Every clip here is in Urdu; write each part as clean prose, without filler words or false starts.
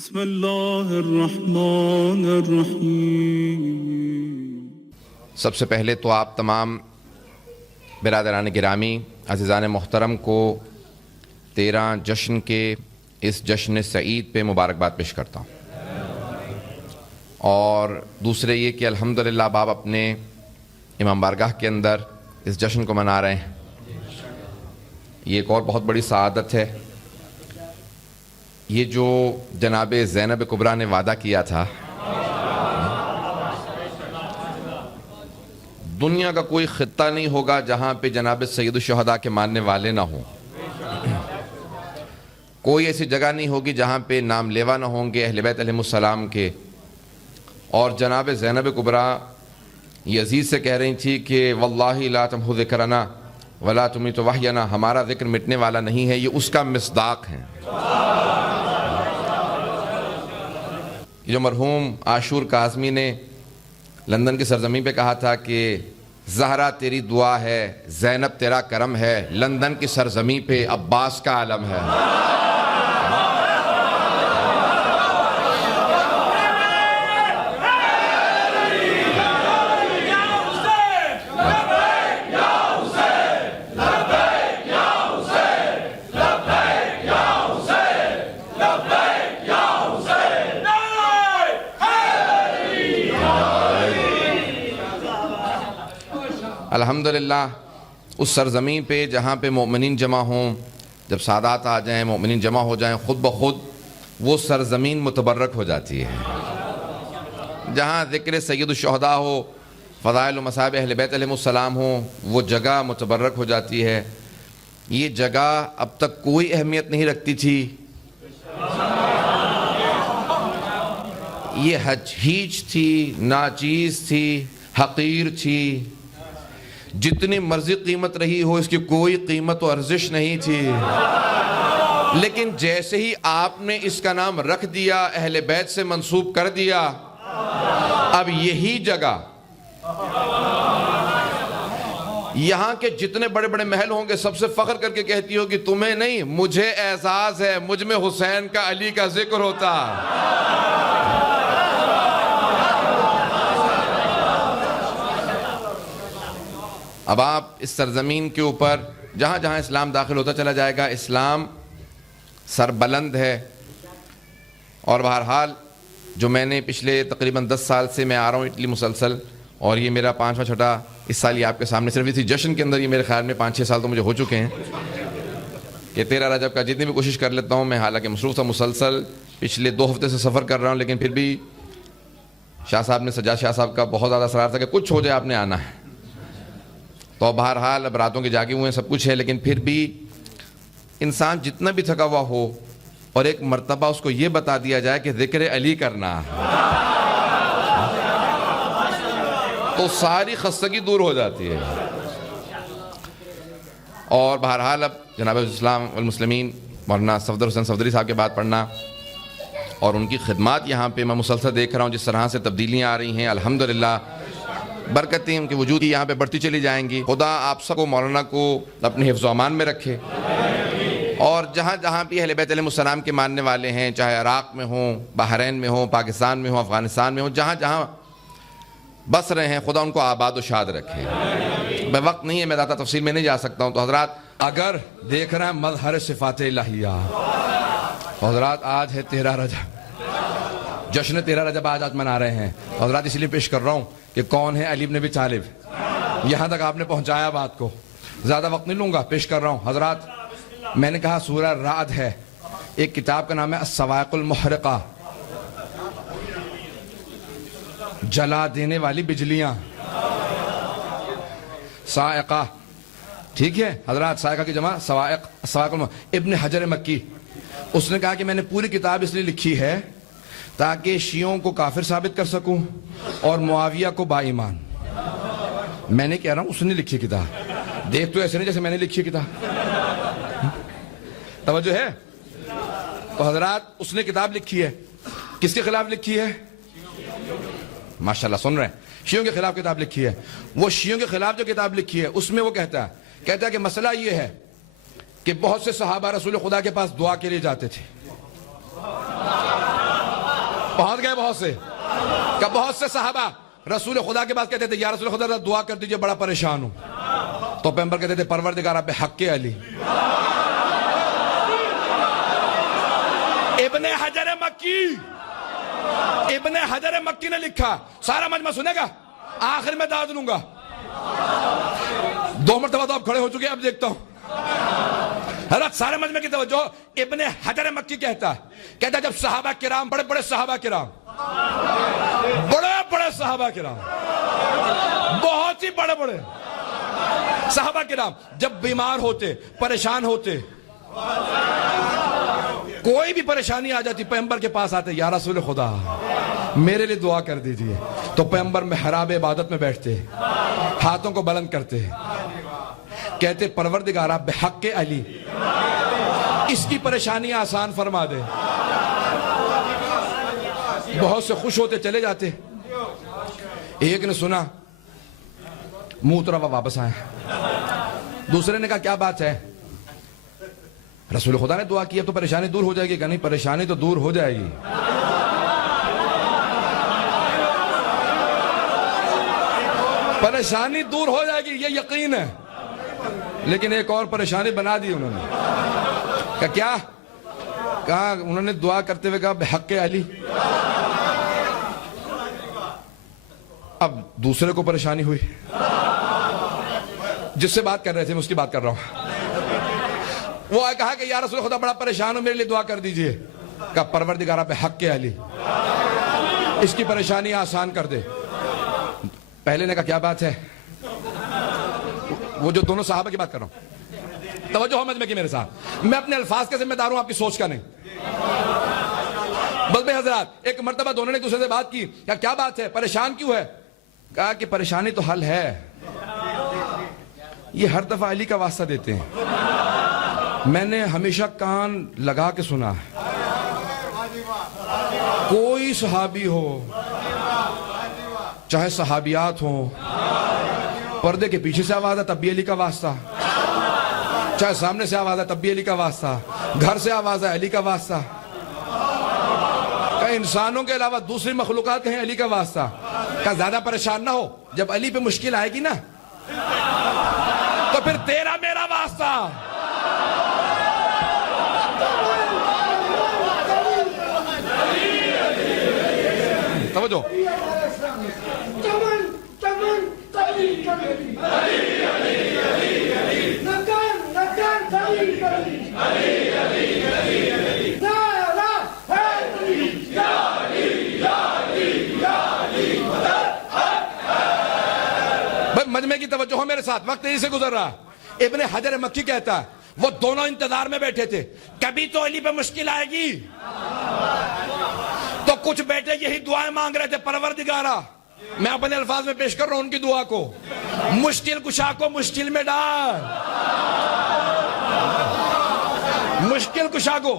بسم اللہ الرحمن الرحیم۔ سب سے پہلے تو آپ تمام برادران گرامی عزیزان محترم کو 13 جشن کے اس جشن سعید پہ مبارکباد پیش کرتا ہوں، اور دوسرے یہ کہ الحمدللہ آپ اپنے امام بارگاہ کے اندر اس جشن کو منا رہے ہیں، یہ ایک اور بہت بڑی سعادت ہے۔ یہ جو جناب زینب کبریٰ نے وعدہ کیا تھا، دنیا کا کوئی خطہ نہیں ہوگا جہاں پہ جناب سید الشہداء کے ماننے والے نہ ہوں، کوئی ایسی جگہ نہیں ہوگی جہاں پہ نام لیوا نہ ہوں گے اہل بیت علیہ السلام کے۔ اور جناب زینب کبریٰ یزید سے کہہ رہی تھی کہ واللہ لا تمحو ذکرنا ولا تمیت وحینا، ہمارا ذکر مٹنے والا نہیں ہے، یہ اس کا مصداق ہے۔ جو مرحوم عاشور کاظمی نے لندن کی سرزمین پہ کہا تھا کہ زہرا تیری دعا ہے، زینب تیرا کرم ہے، لندن کی سرزمین پہ عباس کا عالم ہے۔ الحمدللہ اس سرزمین پہ جہاں پہ مومنین جمع ہوں، جب سادات آ جائیں، مومنین جمع ہو جائیں، خود بخود وہ سرزمین متبرک ہو جاتی ہے۔ جہاں ذکر سید الشہداء ہو، فضائل و مصائب اہل بیت علیہ السلام ہوں، وہ جگہ متبرک ہو جاتی ہے۔ یہ جگہ اب تک کوئی اہمیت نہیں رکھتی تھی، یہ ہیچ تھی، ناچیز تھی، حقیر تھی، جتنی مرضی قیمت رہی ہو اس کی کوئی قیمت و ارزش نہیں تھی۔ لیکن جیسے ہی آپ نے اس کا نام رکھ دیا، اہل بیت سے منسوب کر دیا، اب یہی جگہ یہاں کے جتنے بڑے بڑے محل ہوں گے سب سے فخر کر کے کہتی ہو کہ تمہیں نہیں، مجھے اعزاز ہے، مجھ میں حسین کا، علی کا ذکر ہوتا۔ اب آپ اس سرزمین کے اوپر جہاں جہاں اسلام داخل ہوتا چلا جائے گا، اسلام سربلند ہے۔ اور بہرحال جو میں نے پچھلے تقریباً 10 سال سے میں آ رہا ہوں اٹلی مسلسل، اور یہ میرا 5واں 6واں اس سال یہ آپ کے سامنے، صرف اسی جشن کے اندر یہ میرے خیال میں 5-6 سال تو مجھے ہو چکے ہیں کہ 13 رجب کا جتنی بھی کوشش کر لیتا ہوں میں، حالانکہ مصروف تھا مسلسل، پچھلے 2 ہفتے سے سفر کر رہا ہوں، لیکن پھر بھی شاہ صاحب نے، سجاد شاہ صاحب کا بہت زیادہ اصرار تھا کہ کچھ ہو جائے آپ نے آنا ہے۔ تو بہرحال اب راتوں کے جاگے ہوئے ہیں، سب کچھ ہے، لیکن پھر بھی انسان جتنا بھی تھکا ہوا ہو اور ایک مرتبہ اس کو یہ بتا دیا جائے کہ ذکر علی کرنا، تو ساری خستگی دور ہو جاتی ہے۔ اور بہرحال اب جناب اسلام والمسلمین مولانا صفدر حسین صفدری صاحب کے بات پڑھنا اور ان کی خدمات یہاں پہ میں مسلسل دیکھ رہا ہوں، جس طرح سے تبدیلیاں آ رہی ہیں، الحمدللہ برکتیں ان کے وجود یہاں پہ بڑھتی چلی جائیں گی۔ خدا آپ سب کو، مولانا کو اپنے حفظ و امان میں رکھے، اور جہاں جہاں بھی اہل بیت علیہ السلام کے ماننے والے ہیں، چاہے عراق میں ہوں، بحرین میں ہوں، پاکستان میں ہوں، افغانستان میں ہوں، جہاں جہاں بس رہے ہیں، خدا ان کو آباد و شاد رکھے۔ بے وقت نہیں ہے، میں زیادہ تفصیل میں نہیں جا سکتا ہوں۔ تو حضرات اگر دیکھ رہے ہیں مظہر صفات الہیہ، حضرات آج ہے 13 رجب، جشن 13 رجب آج منا رہے ہیں حضرات، اس لیے پیش کر رہا ہوں کہ کون ہے علی بن ابی طالب۔ یہاں تک آپ نے پہنچایا بات کو، زیادہ وقت نہیں لوں گا، پیش کر رہا ہوں حضرات۔ میں نے کہا سورہ رعد ہے، ایک کتاب کا نام ہے الصواعق المحرقہ، جلا دینے والی بجلیاں، صاعقہ، ٹھیک ہے حضرات، صاعقہ کی جمع صواعق، الصواعق المحرقہ۔ ابن حجر مکی اس نے کہا کہ میں نے پوری کتاب اس لیے لکھی ہے تاکہ شیعوں کو کافر ثابت کر سکوں اور معاویہ کو با ایمان۔ میں نے کہہ رہا ہوں اس نے لکھی کتاب، دیکھ تو ایسے نہیں جیسے میں نے لکھی کتاب، توجہ ہے؟ تو حضرات اس نے کتاب لکھی ہے، کس کے خلاف لکھی ہے؟ ماشاءاللہ سن رہے ہیں، شیعوں کے خلاف کتاب لکھی ہے۔ وہ شیعوں کے خلاف جو کتاب لکھی ہے اس میں وہ کہتا ہے کہ مسئلہ یہ ہے کہ بہت سے صحابہ رسول خدا کے پاس دعا کے لیے جاتے تھے، پہنچ گئے بہت سے کہ بہت سے صحابہ رسول خدا کے پاس کہتے تھے یا رسول خدا دعا کر دیجئے بڑا پریشان ہوں. تو پیغمبر کہتے تھے پروردگار بحق علی. ابن حجر مکی نے لکھا, سارا مجمع سنے گا, آخر میں داد لوں گا. 2 مرتبہ تو آپ کھڑے ہو چکے, اب دیکھتا ہوں. حضرت سارے مجمع کی توجہ. ابن حجر مکی کہتا ہے جب صحابہ کرام, بڑے بڑے صحابہ کرام, بہت ہی بڑے بڑے صحابہ کرام جب بیمار ہوتے, پریشان ہوتے, کوئی بھی پریشانی آ جاتی, پیغمبر کے پاس آتے, یا رسول خدا میرے لیے دعا کر دیجئے. تو پیغمبر محراب عبادت میں بیٹھتے, ہاتھوں کو بلند کرتے, کہتے پروردگارہ بحق علی اس کی پریشانی آسان فرما دے. بہت سے خوش ہوتے, چلے جاتے. ایک نے سنا, منہ طرف واپس آئے. دوسرے نے کہا کیا بات ہے؟ رسول خدا نے دعا کی, اب تو پریشانی دور ہو جائے گی. کہ نہیں, پریشانی تو دور ہو جائے گی, پریشانی دور ہو جائے گی, یہ یقین ہے. لیکن ایک اور پریشانی بنا دی انہوں نے. کیا کہا؟ انہوں نے دعا کرتے ہوئے کہا بحق علی. اب دوسرے کو پریشانی ہوئی, جس سے بات کر رہے تھے میں اس کی بات کر رہا ہوں. وہ کہا کہ یا رسول خدا بڑا پریشان ہوں, میرے لیے دعا کر دیجئے. کہا پروردگارہ بحق علی اس کی پریشانی آسان کر دے. پہلے نے کہا کیا بات ہے؟ وہ جو دونوں صحابہ کی بات کر رہا ہوں, توجہ ہو مجمع کی میرے ساتھ. میں اپنے الفاظ کا ذمہ دار ہوں, آپ کی سوچ کا نہیں. بس بھائی حضرات, ایک مرتبہ دونوں نے دوسرے سے بات کی, کیا بات ہے, پریشان کیوں ہے؟ کہا کہ پریشانی تو حل ہے, یہ ہر دفعہ علی کا واسطہ دیتے ہیں. میں نے ہمیشہ کان لگا کے سنا, کوئی صحابی ہو, چاہے صحابیات ہوں, پردے کے پیچھے سے آواز ہے تب بھی علی کا واسطہ, چاہے سامنے سے آواز ہے تب بھی علی کا واسطہ, گھر سے آواز ہے علی کا واسطہ, کہ انسانوں کے علاوہ دوسری مخلوقات کہیں علی کا واسطہ. کہ زیادہ پریشان نہ ہو, جب علی پہ مشکل آئے گی نا تو پھر تیرا میرا واسطہ. توجہ. مجمع کی توجہ ہو میرے ساتھ, وقت یہیں سے گزر رہا. ابن حجر مکی کہتا ہے وہ دونوں انتظار میں بیٹھے تھے, کبھی تو علی پہ مشکل آئے گی. تو کچھ بیٹے یہی دعائیں مانگ رہے تھے, پروردگارہ, میں اپنے الفاظ میں پیش کر رہا ہوں ان کی دعا کو, مشکل کشا کو مشکل میں ڈال, مشکل کشا کو.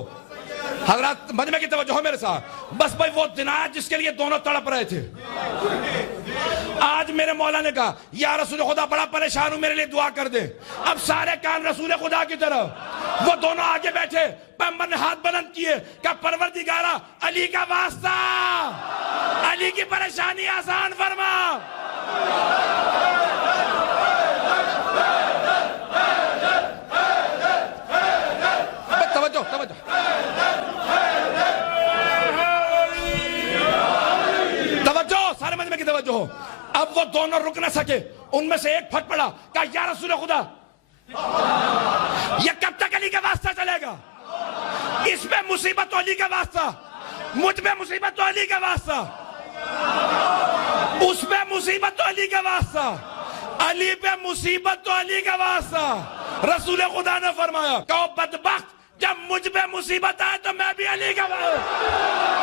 حضرات مجمع کی توجہ ہو میرے ساتھ. بس بھائی وہ دن آیا جس کے لیے دونوں تڑپ رہے تھے. آج میرے مولا نے کہا یا رسول خدا بڑا پریشان ہوں, میرے لیے دعا کر دے. اب سارے کان رسول خدا کی طرف, وہ دونوں آگے بیٹھے, پیغمبر نے ہاتھ بلند کیے کہ پروردگارہ علی کا واسطہ, علی کی پریشانی آسان فرما. توجہ توجہ توجہ, سارے مجمع کی توجہ ہو. اب وہ دونوں رک نہ سکے, ان میں سے ایک پھٹ پڑا, کہا یا رسول خدا یہ کب تک علی کا واسطہ چلے گا؟ اس پہ مصیبت تو علی کا واسطہ, مجھ پہ مصیبت تو علی کا واسطہ, اس پہ مصیبت تو علی کا واسطہ, علی پہ مصیبت تو علی کا واسطہ. رسول خدا نے فرمایا کہو بدبخت, جب مجھ پہ مصیبت آئے تو میں بھی علی کا واسطہ.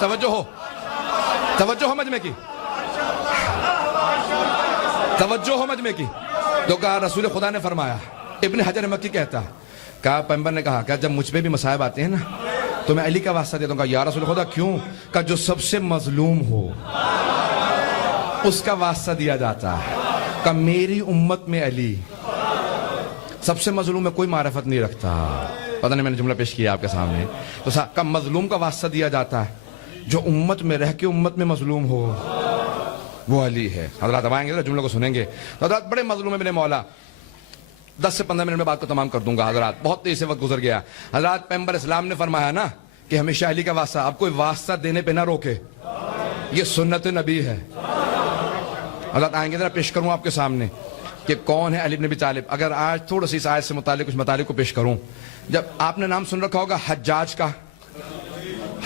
توجہ ہو. توجہ سمجھ میں کی، توجہ سمجھ میں کی. تو کہا رسول خدا نے فرمایا. ابن حجر مکی کہتا کہا پیغمبر نے کہا کہ جب مجھ پہ بھی مصائب آتے ہیں نا تو میں علی کا واسطہ دیتا ہوں. کہا یا رسول خدا کیوں؟ کہ جو سب سے مظلوم ہو اس کا واسطہ دیا جاتا ہے. کہ میری امت میں علی سب سے مظلوم میں کوئی معرفت نہیں رکھتا. پتہ نہیں میں نے جملہ پیش کیا آپ کے سامنے. تو کہ مظلوم کا واسطہ دیا جاتا ہے، جو امت میں رہ کے امت میں مظلوم ہو وہ علی ہے. حضرات اب آئیں گے جملے کو سنیں گے. تو حضرات بڑے مظلوم ہے میرے مولا. 10 سے 15 منٹ میں بات کو تمام کر دوں گا حضرات، بہت تیز سے وقت گزر گیا. حضرات پیغمبر اسلام نے فرمایا نا کہ ہمیشہ علی کا واسطہ. اب کوئی واسطہ دینے پہ نہ روکے، یہ سنت نبی ہے. حضرات آئیں گے ذرا پیش کروں آپ کے سامنے کہ کون ہے علی بن ابی طالب. اگر آج تھوڑا سی اس آیت سے متعلق کچھ مطالب کو پیش کروں. جب آپ نے نام سن رکھا ہوگا حجاج کا،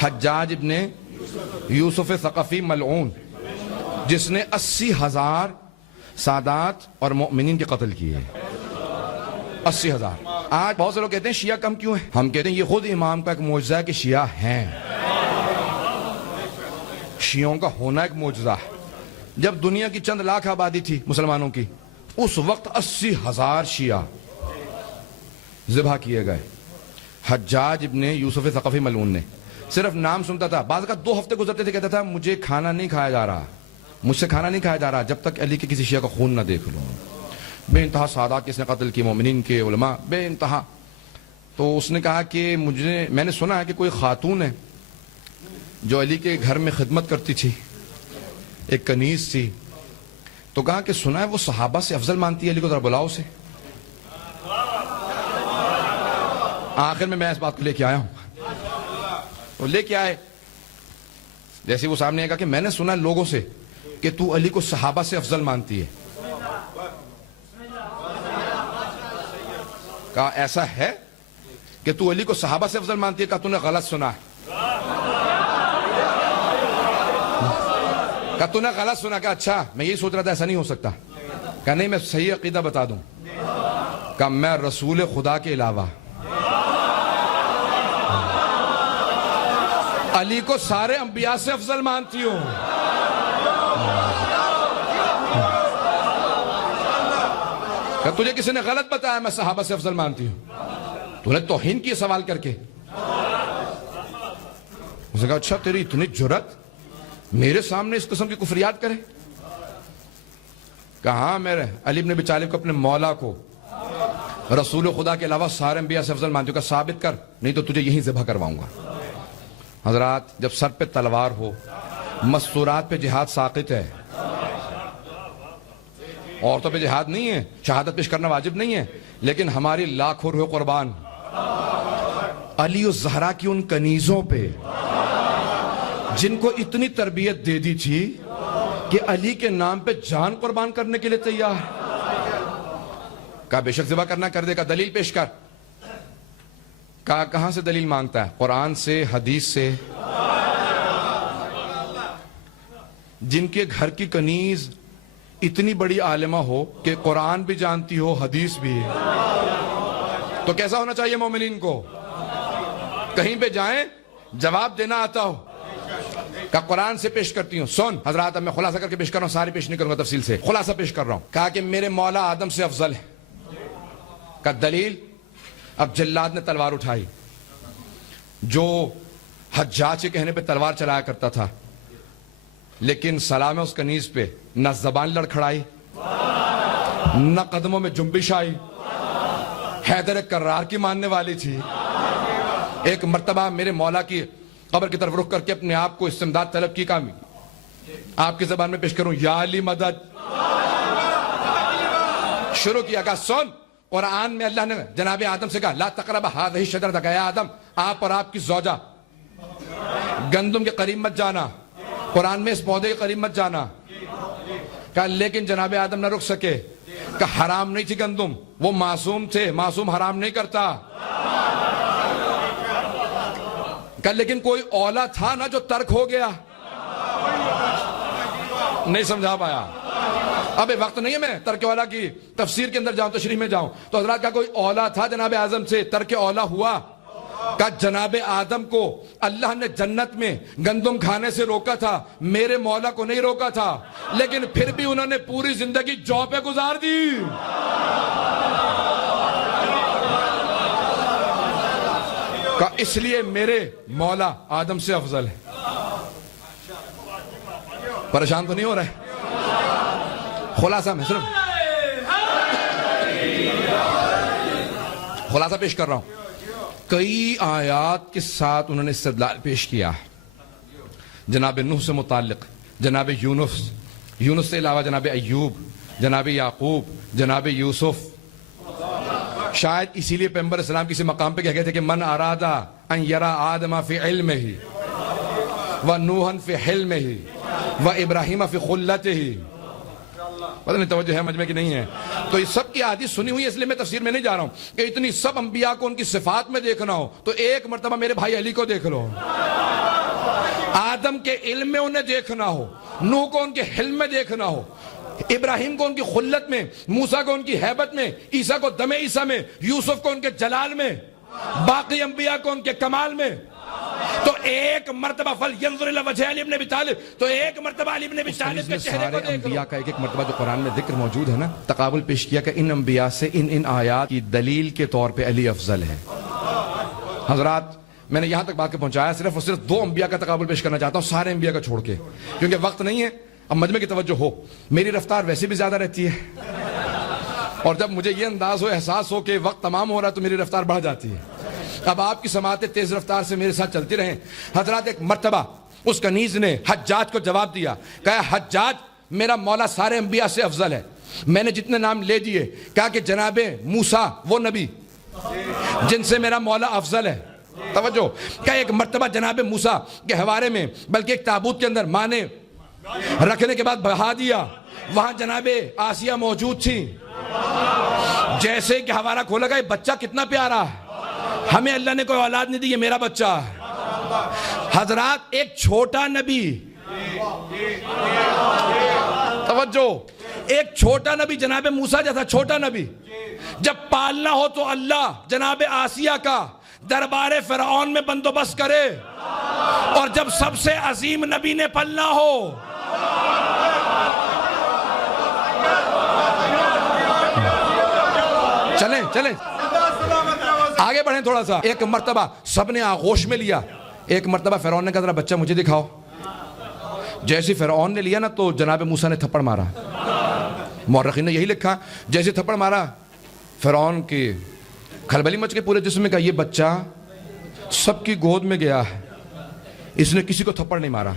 حجاج ابن یوسف ثقفی ملعون، جس نے 80,000 سادات اور مؤمنین کے قتل کیے. 80,000. آج بہت سے لوگ کہتے ہیں شیعہ کم کیوں ہیں. ہم کہتے ہیں یہ خود امام کا ایک معجزہ ہے کہ شیعہ ہیں. شیعوں کا ہونا ایک معجزہ ہے. جب دنیا کی چند لاکھ آبادی تھی مسلمانوں کی، اس وقت 80,000 شیعہ ذبح کیے گئے. حجاج ابن یوسف ثقفی ملعون نے صرف نام سنتا تھا. بعض کا 2 ہفتے گزرتے تھے، کہتا تھا مجھے کھانا نہیں کھایا جا رہا، مجھ سے کھانا نہیں کھایا جا رہا جب تک علی کے کسی شیعہ کا خون نہ دیکھ لوں. بے انتہا سادات کس نے قتل کی، مومنین کے، علماء، بے انتہا. تو اس نے کہا کہ میں نے سنا ہے کہ کوئی خاتون ہے جو علی کے گھر میں خدمت کرتی تھی، ایک کنیز تھی. تو کہا کہ سنا ہے وہ صحابہ سے افضل مانتی ہے علی کو، ذرا بلاؤ سے. آخر میں اس بات کو لے کے آیا ہوں. وہ لے کے آئے جیسے وہ سامنے آئے گا کہ میں نے سنا لوگوں سے کہ تو علی کو صحابہ سے افضل مانتی ہے. کہا ایسا ہے کہ تو علی کو صحابہ سے افضل مانتی ہے؟ کہا تو نے غلط سنا ہے. کہا تو نے غلط سنا. کہا اچھا میں یہی سوچ رہا تھا ایسا نہیں ہو سکتا. کہا نہیں میں صحیح عقیدہ بتا دوں. کہا میں رسول خدا کے علاوہ علی کو سارے انبیاء سے افضل مانتی ہوں. کہ تجھے کسی نے غلط بتایا میں صحابہ سے افضل مانتی ہوں؟ تو نے توہین کی سوال کر کے. اس نے کہا اچھا تیری اتنی جرت میرے سامنے اس قسم کی کفریات کرے. کہاں میرے علی بن ابی طالب کو اپنے مولا کو رسول خدا کے علاوہ سارے انبیاء سے افضل مانتی ہوں. کہ ثابت کر نہیں تو تجھے یہیں ذبح کرواؤں گا. حضرات جب سر پہ تلوار ہو، مستورات پہ جہاد ساقط ہے. عورتوں پہ جہاد نہیں ہے، شہادت پیش کرنا واجب نہیں ہے، لیکن ہماری لاکھوں روح قربان علی و زہرا کی ان کنیزوں پہ جن کو اتنی تربیت دے دی تھی کہ علی کے نام پہ جان قربان کرنے کے لیے تیار. کہا بے شک ذبح کرنا کر دے. کا دلیل پیش کر. کہا کہاں سے دلیل مانگتا ہے؟ قرآن سے، حدیث سے. جن کے گھر کی کنیز اتنی بڑی عالمہ ہو کہ قرآن بھی جانتی ہو، حدیث بھی، تو کیسا ہونا چاہیے مومنین کو؟ کہیں پہ جائیں جواب دینا آتا ہو. کہ قرآن سے پیش کرتی ہوں. سن حضرات اب میں خلاصہ کر کے پیش کر رہا ہوں، ساری پیش نہیں کروں گا تفصیل سے، خلاصہ پیش کر رہا ہوں. کہا کہ میرے مولا آدم سے افضل ہے. کا دلیل؟ اب جلاد نے تلوار اٹھائی، جو حجاج کے کہنے پہ تلوار چلایا کرتا تھا، لیکن سلام اس کنیز پہ نہ زبان لڑکھڑائی، نہ قدموں میں جنبش آئی. حیدر کرار کی ماننے والی تھی. ایک مرتبہ میرے مولا کی قبر کی طرف رخ کر کے اپنے آپ کو استمداد طلب کی. کام آپ کی زبان میں پیش کروں، یا علی مدد. شروع کیا. کہا سن قرآن میں اللہ نے جناب آدم سے کہا لا تقرب هذه الشجرة. کہ یا آدم آپ اور آپ کی زوجہ گندم کے قریب مت جانا، قرآن میں اس پودے کے قریب مت جانا. کہا لیکن جناب آدم نہ رک سکے. کہ حرام نہیں تھی گندم، وہ معصوم تھے، معصوم حرام نہیں کرتا. کہ لیکن کوئی اولا تھا نا جو ترک ہو گیا. نہیں سمجھا پایا. اب وقت نہیں ہے میں ترک اولا کی تفسیر کے اندر جاؤں، تشریح میں جاؤں. تو حضرات کا کوئی اولا تھا جناب اعظم سے، ترک اولا ہوا. کہ جناب آدم کو اللہ نے جنت میں گندم کھانے سے روکا تھا، میرے مولا کو نہیں روکا تھا، لیکن پھر بھی انہوں نے پوری زندگی جو پہ گزار دی۔ کہ اس لیے میرے مولا آدم سے افضل ہے۔ پریشان تو نہیں ہو رہے؟ خلاصہ میں صرف خلاصہ پیش کر رہا ہوں۔ کئی آیات کے ساتھ انہوں نے استدلال پیش کیا، جناب نوح سے متعلق، جناب یونس سے علاوہ جناب ایوب، جناب یعقوب، جناب یوسف۔ شاید اسی لیے پیغمبر اسلام کسی مقام پہ کہہ گئے تھے کہ من ارادہ ان یرا آدم فی علمہ و نوحا فی حلمہ و ابراہیم فی خلتہ۔ پتہ نہیں توجہ ہے مجمع کی نہیں ہے؟ تو یہ سب کی حدیث سنی ہوئی ہے، اس لیے میں تفسیر میں نہیں جا رہا ہوں کہ اتنی سب انبیاء کو ان کی صفات میں دیکھنا ہو تو ایک مرتبہ میرے بھائی علی کو دیکھ لو، آدم کے علم میں انہیں دیکھنا ہو، نوح کو ان کے حلم میں دیکھنا ہو، ابراہیم کو ان کی خلت میں، موسیٰ کو ان کی ہیبت میں، عیسیٰ کو دم عیسیٰ میں، یوسف کو ان کے جلال میں، باقی انبیاء کو ان کے کمال میں۔ تو ایک مرتبہ فَلْيَنْظُرِ إِلَىٰ وَجْهِ عَلِي بْنِ أَبِي طالب، تو ایک مرتبہ علی بن ابی طالب کے چہرے کو دیکھ لو۔ انبیاء کا ایک ایک مرتبہ جو قرآن میں ذکر موجود ہے نا، تقابل پیش کیا کہ ان انبیاء سے ان آیات کی دلیل کے طور پہ علی افضل ہے۔ حضرات میں نے یہاں تک بات کے پہنچایا، صرف اور صرف دو انبیاء کا تقابل پیش کرنا چاہتا ہوں، سارے انبیاء کا چھوڑ کے، کیونکہ وقت نہیں ہے۔ اب مجمع کی توجہ ہو، میری رفتار ویسے بھی زیادہ رہتی ہے، اور جب مجھے یہ انداز ہو، احساس ہو کہ وقت تمام ہو رہا ہے تو میری رفتار بڑھ جاتی ہے۔ اب آپ کی سماعتیں تیز رفتار سے میرے ساتھ چلتی رہیں۔ حضرات ایک مرتبہ اس کنیز نے حجاج کو جواب دیا، کہا حجاج میرا مولا سارے انبیاء سے افضل ہے۔ میں نے جتنے نام لے دیے، کہا کہ جناب موسیٰ وہ نبی جن سے میرا مولا افضل ہے۔ توجہ، کہ ایک مرتبہ جناب موسیٰ کے حوارے میں، بلکہ ایک تابوت کے اندر ماں نے رکھنے کے بعد بہا دیا، وہاں جناب آسیہ موجود تھی۔ جیسے کہ حوارہ کھولا گیا، بچہ کتنا پیارا ہے، ہمیں اللہ نے کوئی اولاد نہیں دی، یہ میرا بچہ ہے۔ حضرات ایک چھوٹا نبی، توجہ، ایک چھوٹا نبی جناب موسیٰ جیسا چھوٹا نبی، جب پالنا ہو تو اللہ جناب آسیہ کا دربار فرعون میں بندوبست کرے، اور جب سب سے عظیم نبی نے پلنا ہو، چلیں آگے بڑھیں تھوڑا سا۔ ایک مرتبہ سب نے آغوش میں لیا، ایک مرتبہ فرعون نے کہا ذرا بچہ مجھے دکھاؤ۔ جیسے فرعون نے لیا نا تو جناب موسیٰ نے تھپڑ مارا، مورخین نے یہی لکھا، جیسے تھپڑ مارا فرعون کی کھلبلی مچ کے پورے جسم میں، کہا یہ بچہ سب کی گود میں گیا ہے، اس نے کسی کو تھپڑ نہیں مارا،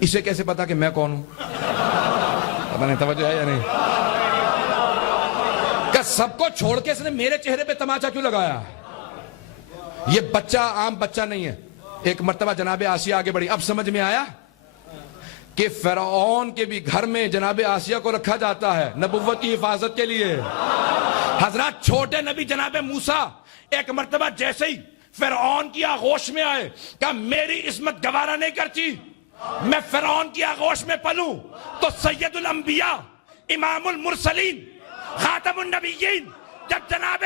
اسے کیسے پتا کہ میں کون ہوں؟ پتہ نہیں توجہ ہے یا نہیں؟ کہ سب کو چھوڑ کے اس نے میرے چہرے پہ تماچا کیوں لگایا؟ یہ بچہ عام بچہ نہیں ہے۔ ایک مرتبہ جناب آسیہ آگے بڑھی، اب سمجھ میں آیا کہ فرعون کے بھی گھر میں جناب آسیہ کو رکھا جاتا ہے نبوت کی حفاظت کے لیے۔ حضرات چھوٹے نبی جناب موسیٰ ایک مرتبہ جیسے ہی فرعون کی آغوش میں آئے، کہا میری عصمت گوارا نہیں کرتی میں فرعون کی آغوش میں پلوں، تو سید الانبیاء، امام المرسلین، خاتم النبیین جب جناب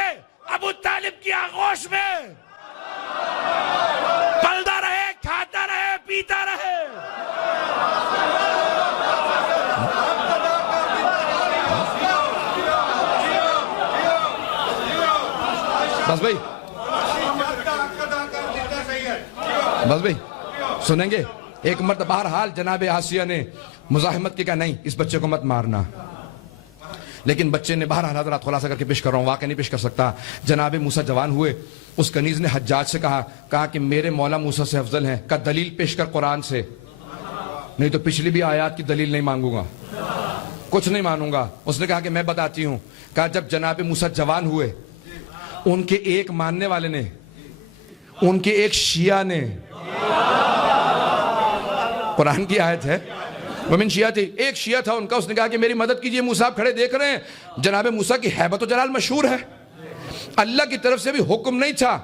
ابو طالب کی آغوش میں پلتا رہے، کھاتا رہے، پیتا رہے۔ بس بھائی سنیں گے؟ ایک مرتبہ بہرحال جناب آسیہ نے مزاحمت کی، کہا نہیں اس بچے کو مت مارنا، لیکن بچے نے بہرحال حضرات خلاصہ کر کے پیش کر رہا ہوں، واقعہ نہیں پیش کر سکتا۔ جناب موسیٰ جوان ہوئے، اس کنیز نے حجاج سے کہا کہ میرے مولا موسیٰ سے افضل ہیں، کا دلیل پیش کر قرآن سے، نہیں تو پچھلی بھی آیات کی دلیل نہیں مانگوں گا، کچھ نہیں مانوں گا۔ اس نے کہا کہ میں بتاتی ہوں۔ کہا جب جناب موسیٰ جوان ہوئے، ان کے ایک ماننے والے نے، ان کے ایک شیعہ نے، قرآن کی آیت ہے ومن شیعہ، ایک شیعہ تھا ان کا، اس نے کہا کہ میری مدد کیجئے، موسیٰ آپ کھڑے دیکھ رہے ہیں جناب موسیٰ کی ہیبت و جلال مشہور ہے، اللہ کی طرف سے بھی حکم نہیں تھا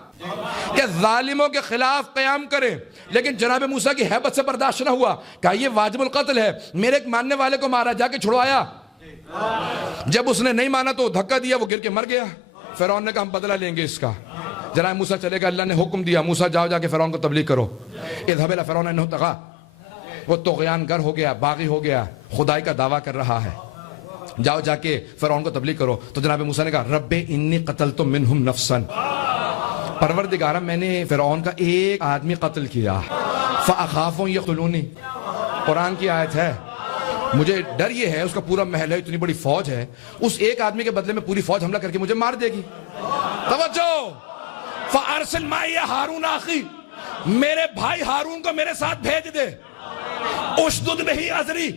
کہ ظالموں کے خلاف قیام کریں، لیکن جناب موسیٰ کی ہیبت سے برداشت نہ ہوا، کہا یہ واجب القتل ہے، میرے ایک ماننے والے کو مارا، جا کے چھڑوایا۔ جب اس نے نہیں مانا تو دھکا دیا، وہ گر کے مر گیا۔ فرعون نے کہا ہم بدلہ لیں گے اس کا۔ جناب موسیٰ چلے گا, اللہ نے حکم دیا موسیٰ جاؤ جا کے فرعون کو تبلیغ کرو. اذهب الى فرعون انه طغى, وہ طغیان گر ہو گیا, باغی ہو گیا, خدائی کا دعویٰ کر رہا ہے, جاؤ جا کے فرعون کو تبلیغ کرو. تو جناب موسیٰ نے کہا رب انی قتلت منہم نفسا, پروردگارہ میں نے فرعون کا ایک آدمی قتل کیا, فاخاف ان یقتلونی, قرآن کی آیت ہے, مجھے ڈر یہ ہے اس کا پورا محل ہے, اتنی بڑی فوج ہے, اس ایک آدمی کے بدلے میں پوری فوج حملہ کر کے مجھے مار دے گی. توجہ, فارسل معی ہارون اخی, میرے بھائی ہارون کو میرے ساتھ بھیج دے, اشدد بہی ازری,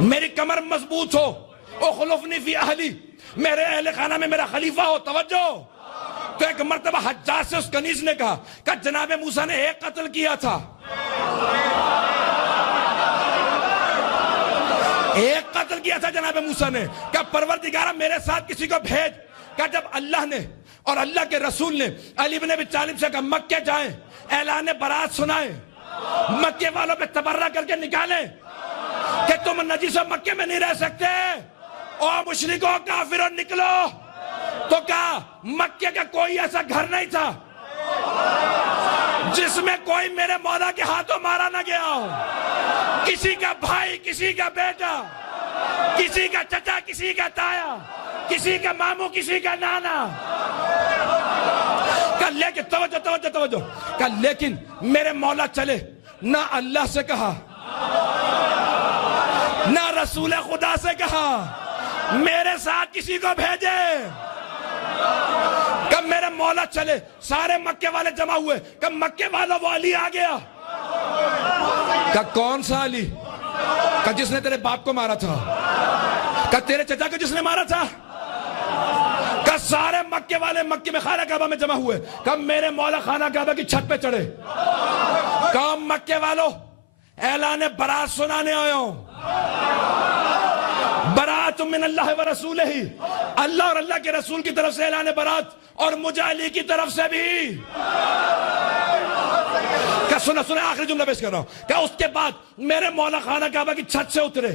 میری کمر مضبوط ہو, اخلفنی فی اہلی, میرے اہل خانہ میں میرا خلیفہ ہو. توجہ, تو ایک مرتبہ حجاج سے اس کنیز نے کہا کہ جناب موسیٰ نے ایک قتل کیا تھا, ایک قتل کیا تھا جناب موسیٰ نے, کہ پروردگارہ میرے ساتھ کسی کو بھیج. کہ جب اللہ نے اور اللہ کے رسول نے علی بن ابی طالب سے کہا مکہ جائیں, اعلان برات سنائیں, مکے والوں پہ تبرہ کر کے نکالیں کہ تم نجیسوں مکے میں نہیں رہ سکتے, اور مشرکوں کافروں نکلو. تو کہا مکے کا کوئی ایسا گھر نہیں تھا جس میں کوئی میرے مولا کے ہاتھوں مارا نہ گیا ہو. کسی کا بھائی, کسی کا بیٹا, کسی کا چچا, کسی کا تایا, کسی کا ماموں, کسی کا نانا. کہ لیکن توجہ توجہ توجہ, کہ لیکن میرے مولا چلے, نہ اللہ سے کہا نہ رسول خدا سے کہا میرے ساتھ کسی کو بھیجے. کہ میرے مولا چلے, سارے مکے والے جمع ہوئے, کہ مکے والا وہ علی آ گیا. کہ کون سا علی؟ کہ جس نے تیرے باپ کو مارا تھا. کہ تیرے چچا کو جس نے مارا تھا. کہ سارے مکے والے مکے میں خانہ کعبہ میں جمع ہوئے. کہ میرے مولا خانہ کعبہ کی چھت پہ چڑھے. کہ مکے والوں اعلان برات سنانے آئے ہوں, برات من اللہ و رسولہ, اللہ اور اللہ کے رسول کی طرف سے اعلان برات, اور مجھے علی کی طرف سے بھی. کہ سنا آخری جملہ پیش کر رہا ہوں, کہ اس کے بعد میرے مولا خانہ کعبہ کی چھت سے اترے,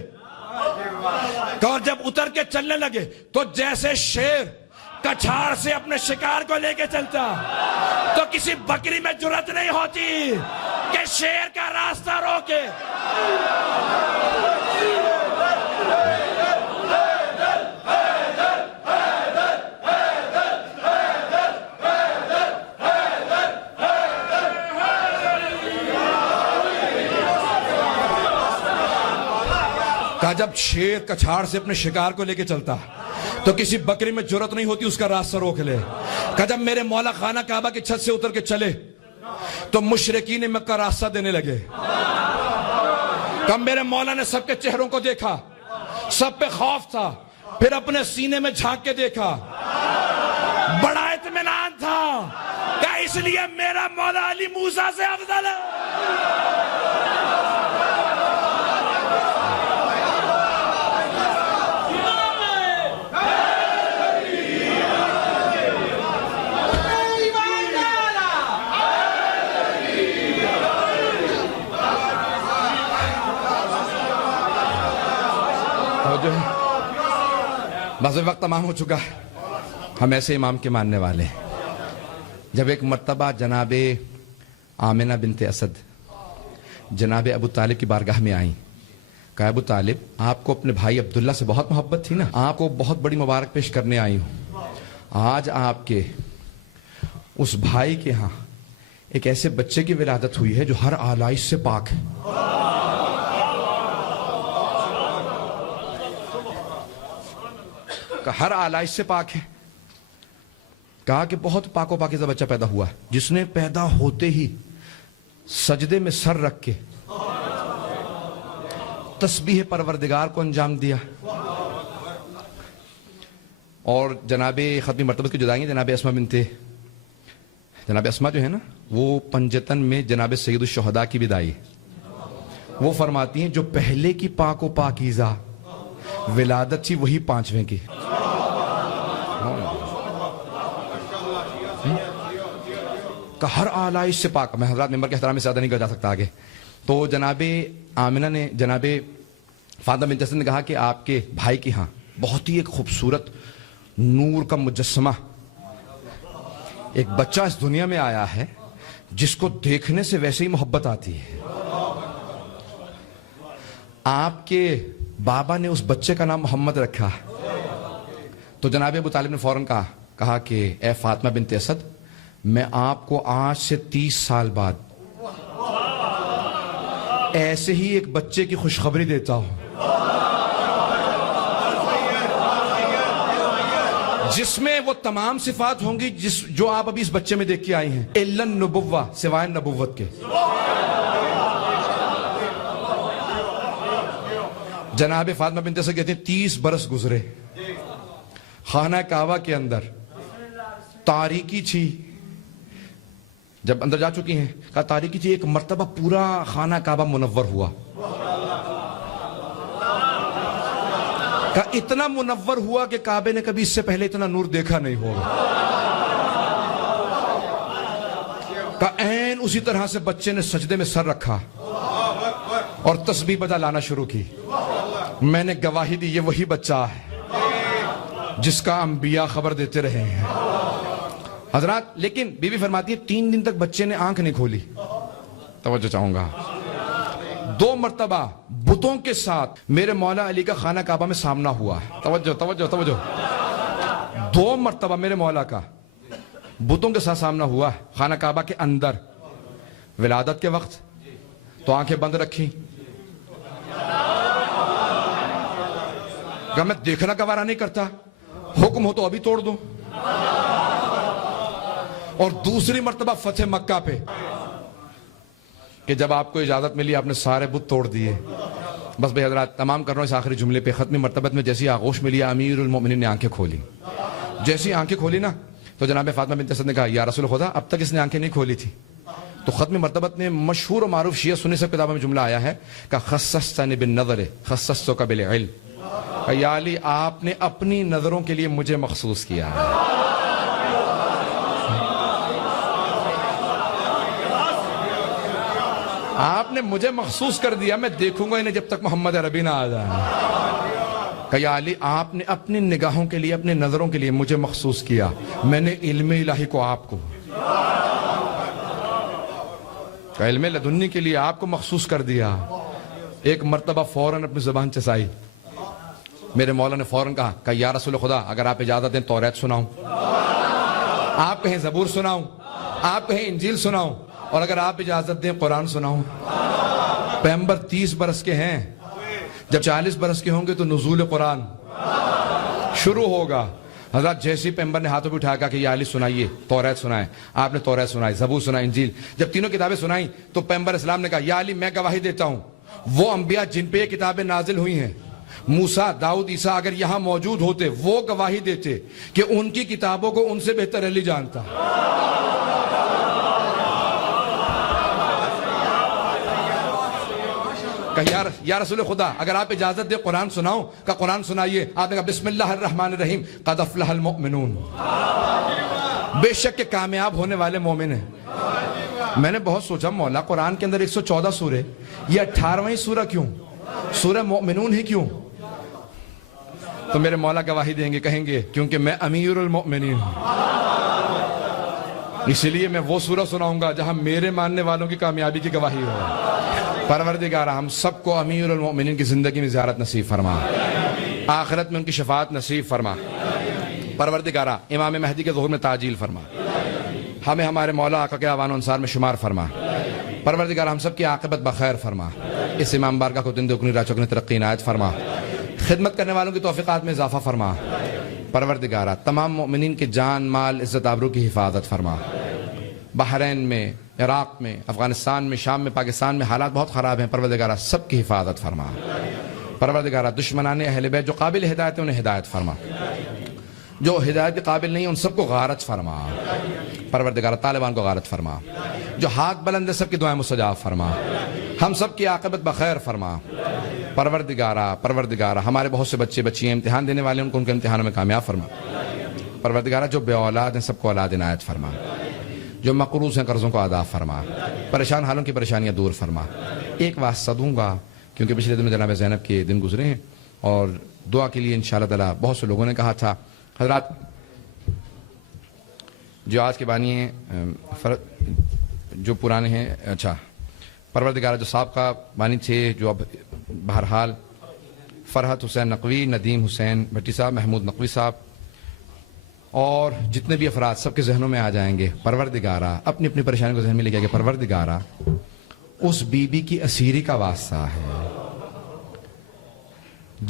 اور جب اتر کے چلنے لگے تو جیسے شیر کچھاڑ سے اپنے شکار کو لے کے چلتا, تو کسی بکری میں جرات نہیں ہوتی کہ شیر کا راستہ روکے. کہا جب شیر کچھاڑ سے اپنے شکار کو لے کے چلتا تو کسی بکری میں جرات نہیں ہوتی اس کا راستہ روک لے. کہا جب میرے مولا خانہ کعبہ کی چھت سے اتر کے چلے تو مشرکین مکہ راستہ دینے لگے. کہا میرے مولا نے سب کے چہروں کو دیکھا, سب پہ خوف تھا, پھر اپنے سینے میں جھانک کے دیکھا, بڑا اطمینان تھا کہ اس لیے میرا مولا علی موسیٰ سے افضل ہے. بس وقت تمام ہو چکا, ہم ایسے امام کے ماننے والے. جب ایک مرتبہ جناب آمنہ بنت اسد جناب ابو طالب کی بارگاہ میں آئیں, کہا ابو طالب آپ کو اپنے بھائی عبداللہ سے بہت محبت تھی نا, آپ کو بہت بڑی مبارک پیش کرنے آئی ہوں. آج آپ کے اس بھائی کے ہاں ایک ایسے بچے کی ولادت ہوئی ہے جو ہر آلائش سے پاک ہے. ہر آلائش سے پاک ہے. کہا کہ بہت پاک و پاکیزہ بچہ پیدا ہوا ہے جس نے پیدا ہوتے ہی سجدے میں سر رکھ کے تسبیح پروردگار کو انجام دیا. اور جناب ختمی مرتبہ کی جدائیں جناب اسما جو ہے نا, وہ پنجتن میں جناب سید الشہداء کی بدائی. وہ فرماتی ہیں جو پہلے کی پاک و پاکیزہ ولادت تھی وہی پانچویں کی. کہ ہر آلائش سے پاک. میں حضرات ممبر کے احترام سے زیادہ نہیں کر جا سکتا آگے. تو جناب آمنہ نے جناب فاطمہ بنت اسد نے کہا کہ آپ کے بھائی کی ہاں بہت ہی ایک خوبصورت نور کا مجسمہ ایک بچہ اس دنیا میں آیا ہے جس کو دیکھنے سے ویسے ہی محبت آتی ہے. آپ کے بابا نے اس بچے کا نام محمد رکھا تو جناب ابو طالب نے فوراً کہا کہ اے فاطمہ بنت اسد، میں آپ کو آج سے 30 سال بعد ایسے ہی ایک بچے کی خوشخبری دیتا ہوں جس میں وہ تمام صفات ہوں گی جو آپ ابھی اس بچے میں دیکھ کے آئی ہیں، الا النبوہ، سوائے نبوت کے. جناب فاطمہ بنت اسد کہتے ہیں 30 برس گزرے، خانہ کعبہ کے اندر تاریکی تھی. جب اندر جا چکی ہیں کہا تاریکی تھی، ایک مرتبہ پورا خانہ کعبہ منور ہوا. کہا اتنا منور ہوا کہ کعبے نے کبھی اس سے پہلے اتنا نور دیکھا نہیں ہوگا. کہا عین اسی طرح سے بچے نے سجدے میں سر رکھا اور تسبیح بجا لانا شروع کی. میں نے گواہی دی یہ وہی بچہ ہے جس کا انبیاء خبر دیتے رہے ہیں. حضرات لیکن بی بی فرماتی ہے 3 دن تک بچے نے آنکھ نہیں کھولی. توجہ چاہوں گا، 2 مرتبہ بتوں کے ساتھ میرے مولا علی کا خانہ کعبہ میں سامنا ہوا ہے. توجہ توجہ توجہ 2 مرتبہ میرے مولا کا بتوں کے ساتھ سامنا ہوا ہے خانہ کعبہ کے اندر. ولادت کے وقت تو آنکھیں بند رکھی، کہ میں دیکھنا گوارا نہیں کرتا، حکم ہو تو ابھی توڑ دوں. اور دوسری مرتبہ فتح مکہ پہ کہ جب آپ کو اجازت ملی آپ نے سارے بت توڑ دیے. بس بھائی حضرات تمام کر رہا ہوں اس آخری جملے پہ. ختمی مرتبت میں جیسی آغوش ملی امیر المومنین نے آنکھیں کھولی. جیسی آنکھیں کھولی نا تو جناب فاطمہ بنت اسد نے کہا یا رسول خدا اب تک اس نے آنکھیں نہیں کھولی تھی. تو ختمی مرتبت میں مشہور و معروف شیعہ سنی سب کتابوں میں جملہ آیا ہے کہ خصصتنی بالنظر خصصتک بالعلم. یا علی آپ نے اپنی نظروں کے لیے مجھے مخصوص کیا ہے. آپ نے مجھے مخصوص کر دیا، میں دیکھوں گا انہیں جب تک محمد عربی نہ آ جائے. کہ یا علی آپ نے اپنی نگاہوں کے لیے اپنی نظروں کے لیے مجھے مخصوص کیا، میں نے علم الہی کو آپ کو علم لدنی کے لیے آپ کو مخصوص کر دیا. ایک مرتبہ فوراً اپنی زبان چسائی. میرے مولا نے فوراً کہا کہ یا رسول خدا اگر آپ اجازت دیں توریت سناؤں، آپ کہیں زبور سناؤں، آپ کہیں انجیل سناؤں، اور اگر آپ اجازت دیں قرآن سناؤں. پیغمبر 30 برس کے ہیں، جب 40 برس کے ہوں گے تو نزول قرآن شروع ہوگا. حضرت جیسے پیغمبر نے ہاتھوں پہ اٹھا کہا کہ یا علی سنائیے توریت سنائیں. آپ نے توریت سنائی، زبور سنائی، انجیل. جب تینوں کتابیں سنائیں تو پیغمبر اسلام نے کہا یا علی میں گواہی دیتا ہوں وہ انبیاء جن پہ یہ کتابیں نازل ہوئی ہیں، موسیٰ، داؤد، عیسیٰ، اگر یہاں موجود ہوتے وہ گواہی دیتے کہ ان کی کتابوں کو ان سے بہتر علی جانتا. کہ یا رسول خدا اگر آپ اجازت دیں قرآن سناؤں. کہ قرآن سنائیے. آپ نے کہا بسم اللہ الرحمن الرحیم قد افلح المؤمنون، بے شک کہ کامیاب ہونے والے مومن ہیں. میں نے بہت سوچا مولا قرآن کے اندر 114 سورے، یہ 18ویں سورہ کیوں؟ سورہ مؤمنون ہی کیوں؟ تو میرے مولا گواہی دیں گے، کہیں گے کیونکہ میں امیر المؤمنین ہوں، اسی لیے میں وہ سورہ سناؤں گا جہاں میرے ماننے والوں کی کامیابی کی گواہی ہو. پروردگار ہم سب کو امیر المؤمنین کی زندگی میں زیارت نصیب فرما، آخرت میں ان کی شفاعت نصیب فرما. پروردگار امام مہدی کے ظہور میں تعجیل فرما، ہمیں ہمارے مولا آقا کے اعوان و انصار میں شمار فرما. پروردگار ہم سب کی عاقبت بخیر فرما. اس امام بارگاہ کو دن دگنی رات چوگنی ترقی عنایت فرما. خدمت کرنے والوں کی توفیقات میں اضافہ فرما. پروردگار تمام مؤمنین کے جان مال عزت آبرو کی حفاظت فرما. بحرین میں، عراق میں، افغانستان میں، شام میں، پاکستان میں حالات بہت خراب ہیں. پروردگار سب کی حفاظت فرما. پروردگار دشمنان اہل بیت جو قابل ہدایت ہیں انہیں ہدایت فرما، جو ہدایت کے قابل نہیں ان سب کو غارت فرما. پروردگار طالبان کو غارت فرما. جو ہاتھ بلند ہے سب کی دعائیں مستجاب فرما. ہم سب کی عاقبت بخیر فرما. پروردگارہ ہمارے بہت سے بچے بچیاں امتحان دینے والے ان کے امتحانوں میں کامیاب فرما. پروردگارہ جو بے اولاد ہیں سب کو اولاد عنایت فرما. جو مقروض ہیں قرضوں کو ادا فرما. پریشان حالوں کی پریشانیاں دور فرما. ایک واسطہ دوں گا کیونکہ پچھلے دن میں جناب زینب کے دن گزرے ہیں اور دعا کے لیے انشاءاللہ تعالی بہت سے لوگوں نے کہا تھا. حضرات جو آج کے بانی ہیں جو پرانے ہیں، اچھا پروردگار جو سابقہ بانی تھے، جو اب بہرحال فرحت حسین نقوی، ندیم حسین بھٹی صاحب، محمود نقوی صاحب اور جتنے بھی افراد سب کے ذہنوں میں آ جائیں گے، پروردگارہ اپنی اپنی پریشانی کو ذہن میں لے کے آگے، پروردگارہ اس بی بی کی اسیری کا واسطہ ہے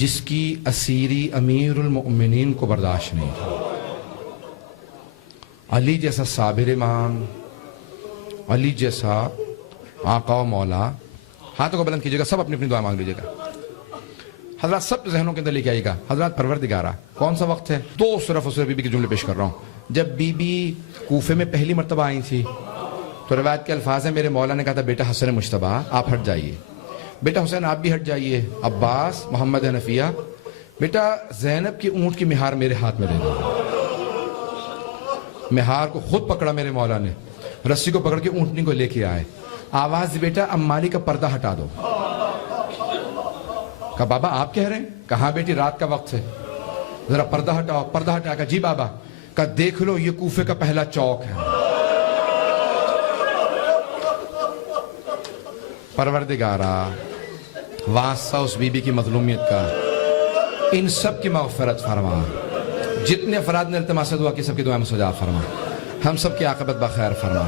جس کی اسیری امیر المؤمنین کو برداشت نہیں تھی، علی جیسا صابر امام، علی جیسا آقا و مولا. ہاتھوں کو بلند کیجیے گا، سب اپنی اپنی دعا مانگ لیجیے گا. حضرات سب ذہنوں کے اندر لے کے آئیے گا. حضرات پروردگارہ کون سا وقت ہے؟ دو صرف اور صرف بی بی کے جملے پیش کر رہا ہوں. جب بی بی کوفے میں پہلی مرتبہ آئی تھی تو روایت کے الفاظ ہیں، میرے مولا نے کہا تھا بیٹا حسن مجتبیٰ آپ ہٹ جائیے، بیٹا حسین آپ بھی ہٹ جائیے، عباس، محمد حنفیہ، بیٹا زینب کی اونٹ کی مہار میرے ہاتھ میں دے دو. مہار کو خود پکڑا میرے مولا نے، رسی کو پکڑ کے اونٹنی کو لے کے آئے. آواز دی بیٹا امالی کا پردہ ہٹا دو. کہا بابا آپ کہہ رہے ہیں؟ کہاں بیٹی رات کا وقت ہے، ذرا پردہ ہٹاؤ. پردہ ہٹا کہا جی بابا. کہا دیکھ لو یہ کوفے کا پہلا چوک ہے. پروردگارہ واسطہ اس بی بی کی مظلومیت کا، ان سب کی مغفرت فرما. جتنے افراد نے التماس سے دعا کی سب کی دعا مستجاب فرما. ہم سب کی عاقبت بخیر فرما.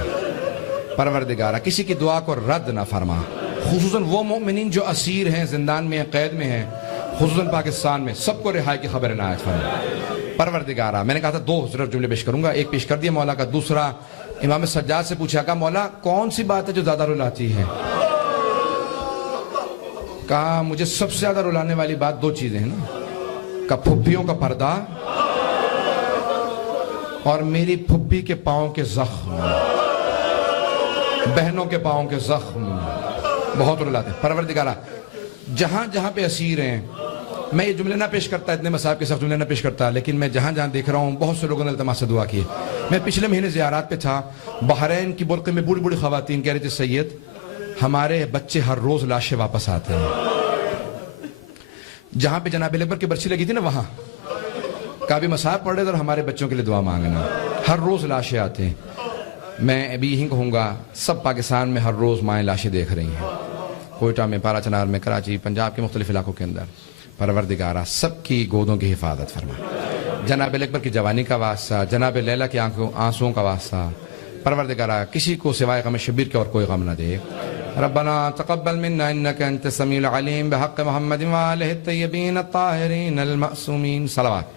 پروردگارہ کسی کی دعا کو رد نہ فرما، خصوصاً وہ مومنین جو اسیر ہیں، زندان میں ہیں، قید میں ہیں، خصوصاً پاکستان میں، سب کو رہائی کی خبر عنایت فرما. پروردگارہ میں نے کہا تھا دو صرف جملے پیش کروں گا، ایک پیش کر دیا مولا کا، دوسرا امام سجاد سے پوچھا کہ مولا کون سی بات ہے جو زیادہ رلاتی ہے؟ کہا مجھے سب سے زیادہ رلانے والی بات دو چیزیں ہیں نا، کہ پھپھیوں کا پردہ اور میری پھپھی کے پاؤں کے زخم، بہنوں کے پاؤں کے زخم بہت رلاتے ہیں. پروردگارہ جہاں جہاں پہ اسیر ہیں، میں یہ جملے نہ پیش کرتا، اتنے مصائب کے ساتھ جملے نہ پیش کرتا، لیکن میں جہاں جہاں دیکھ رہا ہوں بہت سے لوگوں نے التماس سے دعا کی ہے. میں پچھلے مہینے زیارات پہ تھا، بحرین کی برقع میں بوڑھی بوڑھی خواتین کہہ رہی تھی سید ہمارے بچے ہر روز لاشیں واپس آتے ہیں. جہاں پہ جناب اکبر کی برسی لگی تھی نا، وہاں کابی مصائب پڑھ رہے تھے اور ہمارے بچوں کے لیے دعا مانگنا. ہر روز لاشیں آتے ہیں. میں ابھی یہی کہوں گا سب پاکستان میں ہر روز مائیں لاشیں دیکھ رہی ہیں، کوئٹہ میں، پارا چنار میں، کراچی، پنجاب کے مختلف علاقوں کے اندر. پروردگارہ سب کی گودوں کی حفاظت فرما. جناب اکبر کی جوانی کا واسطہ، جناب لیلا کی آنسوؤں کا واسطہ، پروردگارہ کسی کو سوائے غم شبیر کے اور کوئی غم نہ دے. ربنا تقبل منا انك انت السميع العليم بحق محمد وآله الطيبين الطاهرين المعصومين. صلوات.